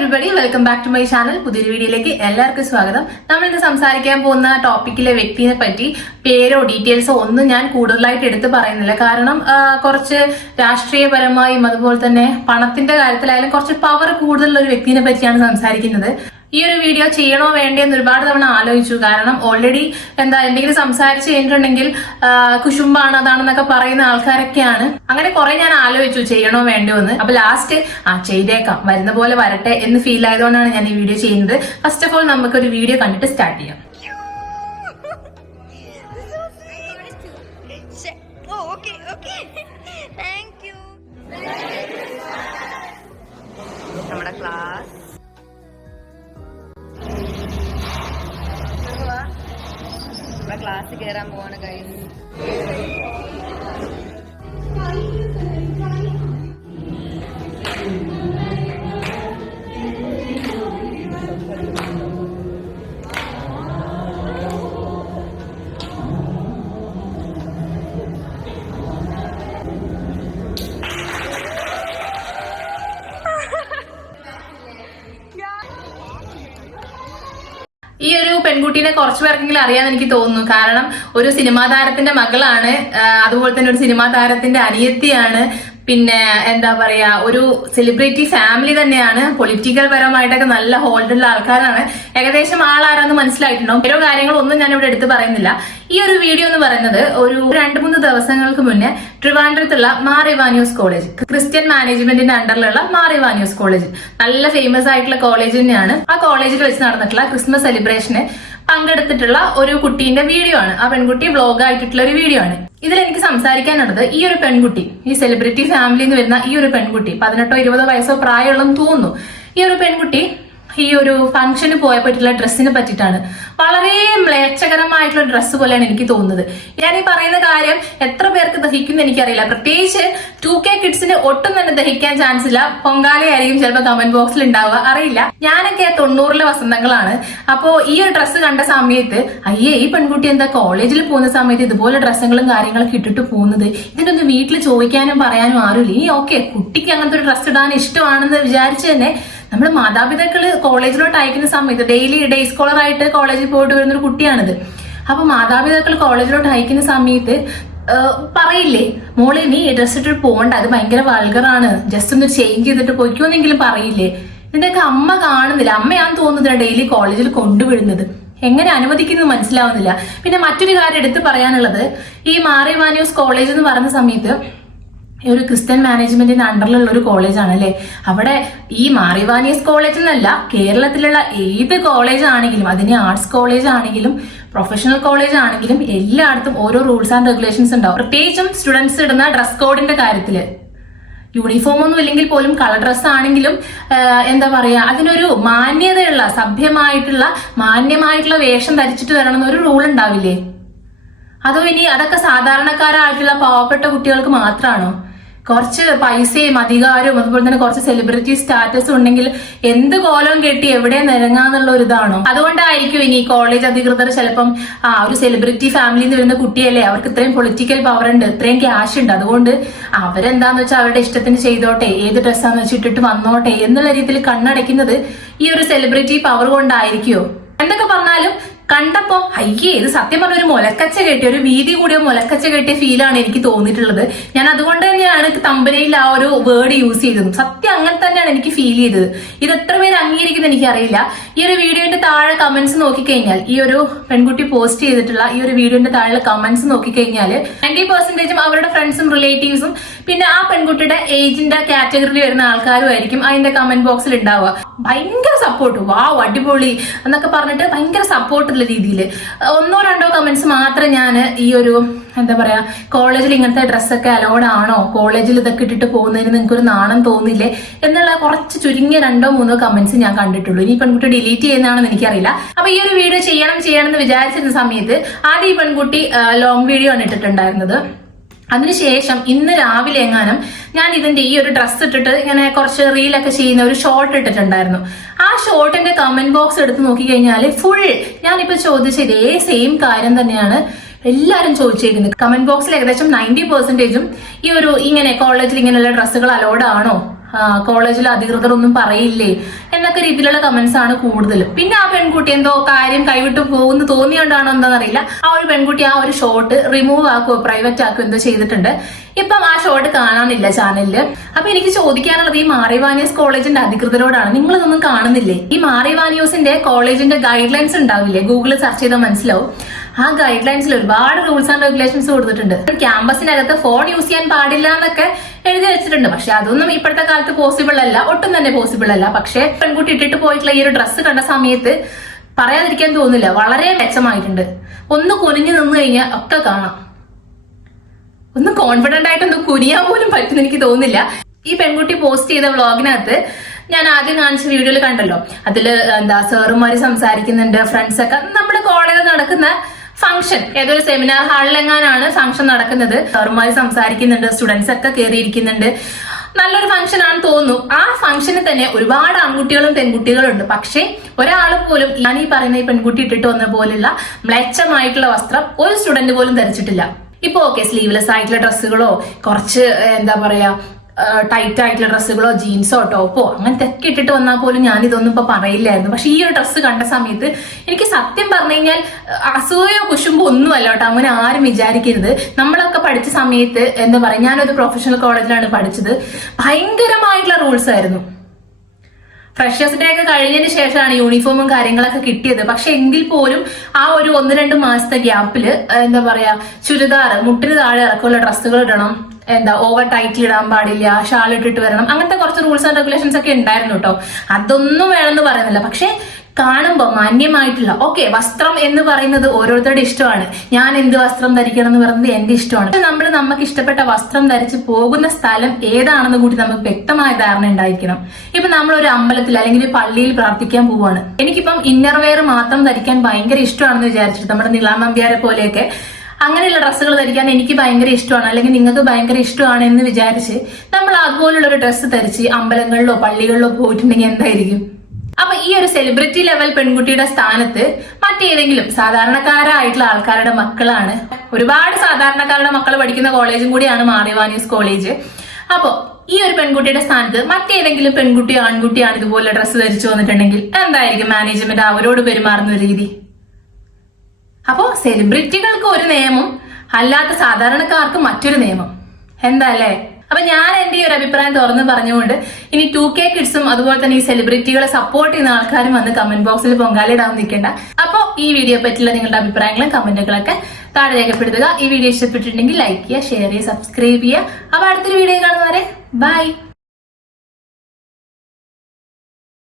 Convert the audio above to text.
Everybody, welcome back to my channel. പുതിയൊരു വീഡിയോയിലേക്ക് എല്ലാവർക്കും സ്വാഗതം. നമ്മൾ ഇന്ന് സംസാരിക്കാൻ പോകുന്ന ടോപ്പിക്കിലെ വ്യക്തിയെ പറ്റി പേരോ ഡീറ്റെയിൽസോ ഒന്നും ഞാൻ കൂടുതലായിട്ട് എടുത്ത് പറയുന്നില്ല. കാരണം കുറച്ച് രാഷ്ട്രീയപരമായും അതുപോലെ തന്നെ പണത്തിന്റെ കാര്യത്തിലായാലും കുറച്ച് പവർ കൂടുതലുള്ള ഒരു വ്യക്തിയെ പറ്റിയാണ് സംസാരിക്കുന്നത്. ഈ ഒരു വീഡിയോ ചെയ്യണോ വേണ്ടേന്ന് ഒരുപാട് തവണ ആലോചിച്ചു. കാരണം ഓൾറെഡി എന്തെങ്കിലും സംസാരിച്ച് കഴിഞ്ഞിട്ടുണ്ടെങ്കിൽ കുശുമ്പാണ് അതാണെന്നൊക്കെ പറയുന്ന ആൾക്കാരൊക്കെയാണ്. അങ്ങനെ കുറെ ഞാൻ ആലോചിച്ചു ചെയ്യണോ വേണ്ടോ എന്ന്. അപ്പൊ ലാസ്റ്റ് ചെയ്തേക്കാം, വരുന്ന പോലെ വരട്ടെ എന്ന് ഫീൽ ആയതുകൊണ്ടാണ് ഞാൻ ഈ വീഡിയോ ചെയ്യുന്നത്. ഫസ്റ്റ് ഓഫ് ഓൾ നമുക്കൊരു വീഡിയോ കണ്ടിട്ട് സ്റ്റാർട്ട് ചെയ്യാം. നമ്മുടെ ക്ലാസ് ക്ലാസ് കയറാൻ പോവാണ് ഗൈസ്. ഈ ഒരു പെൺകുട്ടീനെ കുറച്ചു പേർക്കെങ്കിലും അറിയാന്ന് എനിക്ക് തോന്നുന്നു. കാരണം ഒരു സിനിമാ താരത്തിന്റെ മകളാണ്, അതുപോലെ തന്നെ ഒരു സിനിമാ താരത്തിന്റെ അനിയത്തിയാണ്, പിന്നെ എന്താ പറയാ ഒരു സെലിബ്രിറ്റി ഫാമിലി തന്നെയാണ്, പൊളിറ്റിക്കൽ പരമായിട്ടൊക്കെ നല്ല ഹോൾഡുള്ള ആൾക്കാരാണ്. ഏകദേശം ആളാരാന്ന് മനസ്സിലായിട്ടുണ്ടാവും. ഓരോ കാര്യങ്ങളൊന്നും ഞാൻ ഇവിടെ എടുത്ത് പറയുന്നില്ല. ഈ ഒരു വീഡിയോ എന്ന് പറയുന്നത് ഒരു 2-3 ദിവസങ്ങൾക്ക് മുന്നേ ട്രിവാൻഡ്രത്തുള്ള മാർ ഇവാനിയോസ് കോളേജ്, ക്രിസ്ത്യൻ മാനേജ്മെന്റിന്റെ അണ്ടറിലുള്ള മാർ ഇവാനിയോസ് കോളേജ്, നല്ല ഫേമസ് ആയിട്ടുള്ള കോളേജ് തന്നെയാണ്. ആ കോളേജിൽ വെച്ച് നടന്നിട്ടുള്ള ക്രിസ്മസ് സെലിബ്രേഷന് പങ്കെടുത്തിട്ടുള്ള ഒരു കുട്ടീന്റെ വീഡിയോ ആണ്. ആ പെൺകുട്ടി വ്ലോഗ് ആയിട്ടുള്ള ഒരു വീഡിയോ ആണ്. ഇതിലെനിക്ക് സംസാരിക്കാനുള്ളത് ഈ ഒരു പെൺകുട്ടി, ഈ സെലിബ്രിറ്റി ഫാമിലിയിൽ നിന്ന് വരുന്ന ഈ ഒരു പെൺകുട്ടി 18-20 വയസ്സോ പ്രായമുള്ളെന്ന് തോന്നുന്നു. ഈ ഒരു പെൺകുട്ടി ഈ ഒരു ഫംഗ്ഷന് പോയപ്പോയിട്ടുള്ള ഡ്രസ്സിനെ പറ്റിയിട്ടാണ്. വളരെ മ്ലേച്ഛകരമായിട്ടുള്ള ഡ്രസ്സ് പോലെയാണ് എനിക്ക് തോന്നുന്നത്. ഞാൻ ഈ പറയുന്ന കാര്യം എത്ര പേർക്ക് ദഹിക്കും എനിക്കറിയില്ല. പ്രത്യേകിച്ച് 2K കിഡ്സിന് ഒട്ടും തന്നെ ദഹിക്കാൻ ചാൻസ് ഇല്ല. പൊങ്കാലയായിരിക്കും ചിലപ്പോൾ കമന്റ് ബോക്സിൽ ഉണ്ടാവുക, അറിയില്ല. ഞാനൊക്കെ 90-ലെ വസന്തങ്ങളാണ്. അപ്പോ ഈ ഒരു ഡ്രസ്സ് കണ്ട സമയത്ത് അയ്യേ ഈ പെൺകുട്ടി എന്താ കോളേജിൽ പോകുന്ന സമയത്ത് ഇതുപോലെ ഡ്രസ്സുകളും കാര്യങ്ങളൊക്കെ ഇട്ടിട്ട് പോകുന്നത്, ഇതിനൊന്നും വീട്ടിൽ ചോദിക്കാനും പറയാനും ആരുമില്ല. ഈ ഓക്കെ കുട്ടിക്ക് അങ്ങനത്തെ ഒരു ഡ്രസ്സ് ഇടാൻ ഇഷ്ടമാണെന്ന് വിചാരിച്ച് തന്നെ നമ്മുടെ മാതാപിതാക്കള് കോളേജിലോട്ട് അയക്കുന്ന സമയത്ത് ഡെയിലി ഡേ സ്കോളർ ആയിട്ട് കോളേജിൽ പോയിട്ട് വരുന്ന ഒരു കുട്ടിയാണിത്. അപ്പൊ മാതാപിതാക്കൾ കോളേജിലോട്ട് അയക്കുന്ന സമയത്ത് പറയില്ലേ, മോളെ നീ ഡ്രസ് ഇട്ടിട്ട് പോകണ്ട, അത് ഭയങ്കര വൾഗറാണ്, ജസ്റ്റ് ഒന്ന് ചേഞ്ച് ചെയ്തിട്ട് പൊയ്ക്കോന്നെങ്കിലും പറയില്ലേ? ഇതിന്റെയൊക്കെ അമ്മ കാണുന്നില്ല. അമ്മയാന്ന് തോന്നുന്നില്ല ഡെയിലി കോളേജിൽ കൊണ്ടുവിടുന്നത്. എങ്ങനെ അനുവദിക്കുന്നത് മനസ്സിലാവുന്നില്ല. പിന്നെ മറ്റൊരു കാര്യം എടുത്ത് പറയാനുള്ളത്, ഈ മാർ ഇവാനിയോസ് കോളേജ് എന്ന് പറയുന്ന സമയത്ത് ഒരു ക്രിസ്ത്യൻ മാനേജ്മെന്റിന്റെ അണ്ടറിലുള്ള ഒരു കോളേജാണ് അല്ലെ. അവിടെ ഈ മാർ ഇവാനിയോസ് കോളേജ് എന്നല്ല, കേരളത്തിലുള്ള ഏത് കോളേജ് ആണെങ്കിലും, അതിന് ആർട്സ് കോളേജ് ആണെങ്കിലും പ്രൊഫഷണൽ കോളേജ് ആണെങ്കിലും എല്ലായിടത്തും ഓരോ റൂൾസ് ആൻഡ് റെഗുലേഷൻസ് ഉണ്ടാവും. പ്രത്യേകിച്ചും സ്റ്റുഡൻസ് ഇടുന്ന ഡ്രസ് കോഡിന്റെ കാര്യത്തില്. യൂണിഫോം ഒന്നും ഇല്ലെങ്കിൽ പോലും കളർ ഡ്രസ് ആണെങ്കിലും എന്താ പറയാ അതിനൊരു മാന്യതയുള്ള, സഭ്യമായിട്ടുള്ള, മാന്യമായിട്ടുള്ള വേഷം ധരിച്ചിട്ട് വരണമെന്ന് ഒരു റൂൾ ഉണ്ടാവില്ലേ? അതോ ഇനി അതൊക്കെ സാധാരണക്കാരായിട്ടുള്ള പാവപ്പെട്ട കുട്ടികൾക്ക് മാത്രമാണോ? കുറച്ച് പൈസയും അധികാരവും അതുപോലെ തന്നെ കുറച്ച് സെലിബ്രിറ്റി സ്റ്റാറ്റസും ഉണ്ടെങ്കിൽ എന്ത് കോലവും കെട്ടി എവിടെ നിരങ്ങാന്നുള്ള ഒരു ഇതാണോ? അതുകൊണ്ടായിരിക്കും ഇനി കോളേജ് അധികൃതർ ചിലപ്പം ഒരു സെലിബ്രിറ്റി ഫാമിലിയിൽ നിന്ന് വരുന്ന കുട്ടിയല്ലേ, അവർക്ക് ഇത്രയും പൊളിറ്റിക്കൽ പവർ ഉണ്ട്, ഇത്രയും ക്യാഷ് ഉണ്ട്, അതുകൊണ്ട് അവരെന്താന്ന് വെച്ചാൽ അവരുടെ ഇഷ്ടത്തിന് ചെയ്തോട്ടെ, ഏത് ഡ്രസ്സാന്ന് വെച്ച് ഇട്ടിട്ട് വന്നോട്ടെ എന്നുള്ള രീതിയിൽ കണ്ണടയ്ക്കുന്നത് ഈ ഒരു സെലിബ്രിറ്റി പവർ കൊണ്ടായിരിക്കുമോ? എന്തൊക്കെ പറഞ്ഞാലും കണ്ടപ്പോ അയ്യേ ഇത് സത്യം പറഞ്ഞ ഒരു മുലക്കച്ച കെട്ടിയ, ഒരു വീതി കൂടിയ മുലക്കച്ച കെട്ടിയ ഫീലാണ് എനിക്ക് തോന്നിയിട്ടുള്ളത്. ഞാൻ അതുകൊണ്ട് തന്നെയാണ് തമ്പനയിൽ ആ ഒരു വേർഡ് യൂസ് ചെയ്തത്. സത്യം അങ്ങനെ തന്നെയാണ് എനിക്ക് ഫീൽ ചെയ്തത്. ഇത് എത്ര പേര് അംഗീകരിക്കുന്നത് എനിക്കറിയില്ല. ഈ ഒരു വീഡിയോന്റെ താഴെ കമന്റ്സ് നോക്കിക്കഴിഞ്ഞാൽ, ഈ ഒരു പെൺകുട്ടി പോസ്റ്റ് ചെയ്തിട്ടുള്ള ഈ ഒരു വീഡിയോന്റെ താഴെ കമന്റ്സ് നോക്കിക്കഴിഞ്ഞാൽ 90% അവരുടെ ഫ്രണ്ട്സും റിലേറ്റീവ്സും പിന്നെ ആ പെൺകുട്ടിയുടെ ഏജിന്റെ കാറ്റഗറിയിൽ വരുന്ന ആൾക്കാരും ആയിരിക്കും അതിന്റെ കമന്റ് ബോക്സിൽ ഉണ്ടാവുക. ഭയങ്കര സപ്പോർട്ട്, വാവ് അടിപൊളി എന്നൊക്കെ പറഞ്ഞിട്ട് ഭയങ്കര സപ്പോർട്ട് രീതിയിൽ 1-2 കമന്റ്സ് മാത്രം ഞാൻ ഈ ഒരു എന്താ പറയാ കോളേജിൽ ഇങ്ങനത്തെ ഡ്രസ്സൊക്കെ അലൗഡ് ആണോ, കോളേജിൽ ഇതൊക്കെ ഇട്ടിട്ട് പോകുന്നതിന് നിങ്ങൾക്കൊരു നാണം തോന്നില്ലേ എന്നുള്ള കുറച്ച് ചുരുങ്ങിയ 2-3 കമന്റ്സ് ഞാൻ കണ്ടിട്ടുള്ളൂ. ഇനി പെൺകുട്ടി ഡിലീറ്റ് ചെയ്യുന്നതാണെന്ന് എനിക്കറിയില്ല. അപ്പൊ ഈ ഒരു വീഡിയോ ചെയ്യണം എന്ന് വിചാരിച്ചിരുന്ന സമയത്ത് ആദ്യം ഈ പെൺകുട്ടി ലോങ് വീഡിയോ ആണ് ഇട്ടിട്ടുണ്ടായിരുന്നത്. അതിനുശേഷം ഇന്ന് രാവിലെ എങ്ങാനും ഞാൻ ഇതിന്റെ ഈ ഒരു ഡ്രസ്സ് ഇട്ടിട്ട് ഇങ്ങനെ കുറച്ച് റീലൊക്കെ ചെയ്യുന്ന ഒരു ഷോർട്ട് ഇട്ടിട്ടുണ്ടായിരുന്നു. ആ ഷോർട്ടിന്റെ കമന്റ് ബോക്സ് എടുത്ത് നോക്കിക്കഴിഞ്ഞാൽ ഫുൾ ഞാനിപ്പോ ചോദിച്ച ഇതേ സെയിം കാര്യം തന്നെയാണ് എല്ലാരും ചോദിച്ചേക്കുന്നത്. കമന്റ് ബോക്സിൽ ഏകദേശം 90% ഈ ഒരു ഇങ്ങനെ കോളേജിൽ ഇങ്ങനെയുള്ള ഡ്രസ്സുകൾ അലോഡ് ആണോ, കോളേജിലെ അധികൃതർ ഒന്നും പറയില്ലേ എന്നൊക്കെ രീതിയിലുള്ള കമന്റ്സ് ആണ് കൂടുതലും. പിന്നെ ആ പെൺകുട്ടി എന്തോ കാര്യം കൈവിട്ടു പോകുന്നു തോന്നിയോണ്ടാണോ എന്താണെന്നറിയില്ല, ആ ഒരു പെൺകുട്ടി ആ ഒരു ഷോട്ട് റിമൂവ് ആക്കുവോ പ്രൈവറ്റ് ആക്കുവോ എന്തോ ചെയ്തിട്ടുണ്ട്. ഇപ്പം ആ ഷോട്ട് കാണാനില്ല ചാനലില്. അപ്പൊ എനിക്ക് ചോദിക്കാനുള്ളത് ഈ മാറിവാനിയോസ് കോളേജിന്റെ അധികൃതരോടാണ്. നിങ്ങൾ ഇതൊന്നും കാണുന്നില്ലേ? ഈ മാറിവാനിയോസിന്റെ കോളേജിന്റെ ഗൈഡ് ലൈൻസ് ഉണ്ടാവില്ലേ, ഗൂഗിളിൽ സെർച്ച് ചെയ്താൽ മനസ്സിലാവും. ആ ഗൈഡ് ലൈൻസിൽ ഒരുപാട് റൂൾസ് ആൻഡ് റെഗുലേഷൻസ് കൊടുത്തിട്ടുണ്ട്. ക്യാമ്പസിനകത്ത് ഫോൺ യൂസ് ചെയ്യാൻ പാടില്ല എന്നൊക്കെ എഴുതി വെച്ചിട്ടുണ്ട്. പക്ഷെ അതൊന്നും ഇപ്പോഴത്തെ കാലത്ത് പോസിബിൾ അല്ല, ഒട്ടും തന്നെ പോസിബിൾ അല്ല. പക്ഷെ പെൺകുട്ടി ഇട്ടിട്ട് പോയിട്ടുള്ള ഈ ഒരു ഡ്രസ്സ് കണ്ട സമയത്ത് പറയാതിരിക്കാൻ തോന്നില്ല, വളരെ മെച്ചമായിട്ടുണ്ട്. ഒന്ന് കുനിഞ്ഞു നിന്ന് കഴിഞ്ഞാൽ ഒക്കെ കാണാം. ഒന്ന് കോൺഫിഡന്റ് ആയിട്ട് ഒന്ന് കുനിയാൻ പോലും പറ്റുന്ന എനിക്ക് തോന്നുന്നില്ല. ഈ പെൺകുട്ടി പോസ്റ്റ് ചെയ്ത വ്ളോഗിനകത്ത് ഞാൻ ആദ്യം കാണിച്ച വീഡിയോയിൽ കണ്ടല്ലോ, അതില് സാറുമാര് സംസാരിക്കുന്നുണ്ട്, ഫ്രണ്ട്സ് ഒക്കെ. നമ്മുടെ കോളേജിൽ നടക്കുന്ന ഫംഗ്ഷൻ, ഏതൊരു സെമിനാർ ഹാളിലെങ്ങാനാണ് ഫംഗ്ഷൻ നടക്കുന്നത്. സാറുമാര് സംസാരിക്കുന്നുണ്ട്, സ്റ്റുഡൻസ് ഒക്കെ കയറിയിരിക്കുന്നുണ്ട്. നല്ലൊരു ഫംഗ്ഷൻ ആണെന്ന് തോന്നുന്നു. ആ ഫംഗ്ഷന് തന്നെ ഒരുപാട് ആൺകുട്ടികളും പെൺകുട്ടികളും ഉണ്ട്. പക്ഷെ ഒരാൾ പോലും ഞാൻ ഈ പറയുന്ന ഈ പെൺകുട്ടി ഇട്ടിട്ട് വന്ന പോലുള്ള മ്ലേച്ഛമായിട്ടുള്ള വസ്ത്രം ഒരു സ്റ്റുഡന്റ് പോലും ധരിച്ചിട്ടില്ല. ഇപ്പൊ ഓക്കെ, സ്ലീവ്ലെസ് ആയിട്ടുള്ള ഡ്രസ്സുകളോ കുറച്ച് ടൈറ്റ് ആയിട്ടുള്ള ഡ്രസ്സുകളോ ജീൻസോ ടോപ്പോ അങ്ങനത്തെ ഒക്കെ ഇട്ടിട്ട് വന്നാൽ പോലും ഞാൻ ഇതൊന്നും ഇപ്പൊ പറയില്ലായിരുന്നു. പക്ഷെ ഈ ഒരു ഡ്രസ്സ് കണ്ട സമയത്ത് എനിക്ക് സത്യം പറഞ്ഞു കഴിഞ്ഞാൽ അസൂയോ കുശുമ്പോ ഒന്നുമല്ല കേട്ടോ, അങ്ങനെ ആരും വിചാരിക്കരുത്. നമ്മളൊക്കെ പഠിച്ച സമയത്ത് ഞാനൊരു പ്രൊഫഷണൽ കോളേജിലാണ് പഠിച്ചത്. ഭയങ്കരമായിട്ടുള്ള റൂൾസ് ആയിരുന്നു. ഫ്രഷേഴ്സ് ഡേ ഒക്കെ കഴിഞ്ഞതിന് ശേഷമാണ് യൂണിഫോമും കാര്യങ്ങളൊക്കെ കിട്ടിയത്. പക്ഷെ എങ്കിൽ പോലും ആ ഒരു 1-2 മാസത്തെ ഗ്യാപ്പില് ചുരിദാർ, മുട്ടിന് താഴെ ഇറക്കമുള്ള ഡ്രസ്സുകൾ ഇടണം, ഓവർ ടൈറ്റിൽ ഇടാൻ പാടില്ല, ഷാൾ ഇട്ടിട്ട് വരണം, അങ്ങനത്തെ കുറച്ച് റൂൾസ് ആൻഡ് റെഗുലേഷൻസ് ഒക്കെ ഉണ്ടായിരുന്നു കേട്ടോ. അതൊന്നും വേണമെന്ന് പറയുന്നില്ല. പക്ഷെ കാണുമ്പോൾ മാന്യമായിട്ടുള്ള വസ്ത്രം എന്ന് പറയുന്നത് ഓരോരുത്തരുടെ ഇഷ്ടമാണ്. ഞാൻ എന്ത് വസ്ത്രം ധരിക്കണം എന്ന് പറയുന്നത് എന്റെ ഇഷ്ടമാണ്. നമുക്ക് ഇഷ്ടപ്പെട്ട വസ്ത്രം ധരിച്ച് പോകുന്ന സ്ഥലം ഏതാണെന്ന് കൂടി നമുക്ക് വ്യക്തമായ ധാരണ ഉണ്ടായിരിക്കണം. ഇപ്പൊ നമ്മൾ ഒരു അമ്പലത്തിൽ അല്ലെങ്കിൽ പള്ളിയിൽ പ്രാർത്ഥിക്കാൻ പോവാണ്, എനിക്കിപ്പം ഇന്നർ വെയർ മാത്രം ധരിക്കാൻ ഭയങ്കര ഇഷ്ടമാണെന്ന് വിചാരിച്ചിട്ട്, നമ്മുടെ നിലാമമ്പ്യാരെ പോലെയൊക്കെ അങ്ങനെയുള്ള ഡ്രസ്സുകൾ ധരിക്കാൻ എനിക്ക് ഭയങ്കര ഇഷ്ടമാണ്, അല്ലെങ്കിൽ നിങ്ങൾക്ക് ഭയങ്കര ഇഷ്ടമാണ് എന്ന് വിചാരിച്ച് നമ്മൾ അതുപോലുള്ള ഒരു ഡ്രസ്സ് ധരിച്ച് അമ്പലങ്ങളിലോ പള്ളികളിലോ പോയിട്ടുണ്ടെങ്കിൽ എന്തായിരിക്കും? അപ്പൊ ഈ ഒരു സെലിബ്രിറ്റി ലെവൽ പെൺകുട്ടിയുടെ സ്ഥാനത്ത് മറ്റേതെങ്കിലും സാധാരണക്കാരായിട്ടുള്ള ആൾക്കാരുടെ മക്കളാണ്, ഒരുപാട് സാധാരണക്കാരുടെ മക്കൾ പഠിക്കുന്ന കോളേജും കൂടിയാണ് മാറിവാനിയോസ് കോളേജ്. അപ്പൊ ഈ ഒരു പെൺകുട്ടിയുടെ സ്ഥാനത്ത് മറ്റേതെങ്കിലും പെൺകുട്ടിയോ ആൺകുട്ടിയാണ് ഇതുപോലെ ഡ്രസ്സ് ധരിച്ചു വന്നിട്ടുണ്ടെങ്കിൽ എന്തായിരിക്കും മാനേജ്മെന്റ് അവരോട് പെരുമാറുന്ന രീതി? അപ്പോ സെലിബ്രിറ്റികൾക്ക് ഒരു നിയമം, അല്ലാത്ത സാധാരണക്കാർക്ക് മറ്റൊരു നിയമം. എന്താ അല്ലേ? അപ്പൊ ഞാൻ എന്റെ ഈ ഒരു അഭിപ്രായം തുറന്ന് പറഞ്ഞുകൊണ്ട് ഇനി 2K കിഡ്സും അതുപോലെ തന്നെ ഈ സെലിബ്രിറ്റികളെ സപ്പോർട്ട് ചെയ്യുന്ന ആൾക്കാരും വന്ന് കമന്റ് ബോക്സിൽ പൊങ്കാലിടാൻ നിൽക്കേണ്ട. അപ്പൊ ഈ വീഡിയോ പറ്റിയുള്ള നിങ്ങളുടെ അഭിപ്രായങ്ങളും കമന്റുകളൊക്കെ താഴെ രേഖപ്പെടുത്തുക. ഈ വീഡിയോ ഇഷ്ടപ്പെട്ടിട്ടുണ്ടെങ്കിൽ ലൈക്ക് ചെയ്യുക, ഷെയർ ചെയ്യുക, സബ്സ്ക്രൈബ് ചെയ്യുക. അപ്പൊ അടുത്തൊരു വീഡിയോ കാണുന്നവരെ ബൈ.